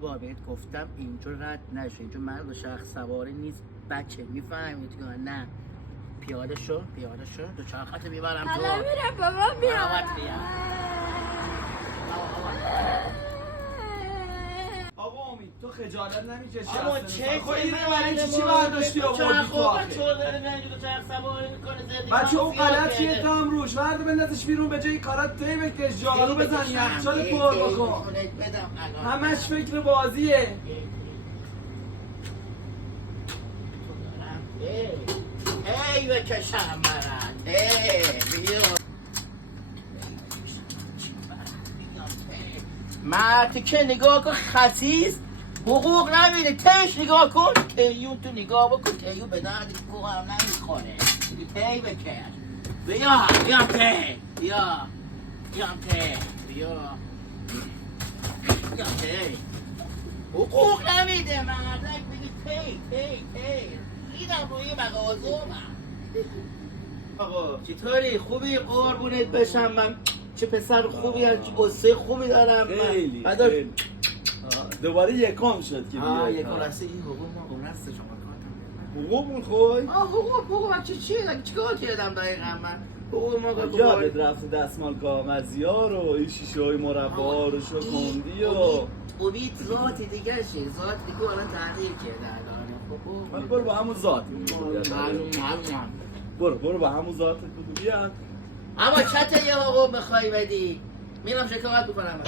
با بهت گفتم اینجا رد نشو، اینجا مرد و شخص سواره نیست بچه، میفهمی تو نه. پیاده شو دو چرخاتو میبرم تو. الان میرم بابا میرم. آقا امید تو خجالت نمیکشی؟ اما چه خب این برای چی برداشتی آوردی تو آخه؟ چه داره من اینجا چرخ سواری میکنه زدی بچه اون غلطیه تو هم روش ورد بندازش بیرون، به جای کارات تی بکش، جارو بزن، یخچال پر بکن. همش فکر بازیه. ای بکشم برد، بیا مرد که نگاه کن خسیس حقوق نمیده، تش نگاه کن، تیون تو نگاه بکن، تیون به درد حقوق هم نمیخوره، تی بکش، بیا تی، بیا تی، حقوق نمیده مردک بگی تی دیدم روی مغازه‌ام. آقا چطوری؟ خوبی؟ قربونت بشم من، چه پسر خوبی هست، چه قصه خوبی دارم من. خیلی دوباره یکم شد که بیاد. یکم راسته این حقوق ما قرص شما کارتم. حقوقمون خوی؟ حقوق چیه؟ چیکار کردم دقیقاً من؟ حقوق ما یادت رفت دستمال کاغذی ها رو، این شیشه های مربا ها رو شکندی و امید ذات دیگه شه، ذات دیگه الان تغییر کرده الان. حالا برو با همون ذات برو با همون ذات بگو بیا. اما چت یه حقوق بخوای بدی میرم شکایت میکنم.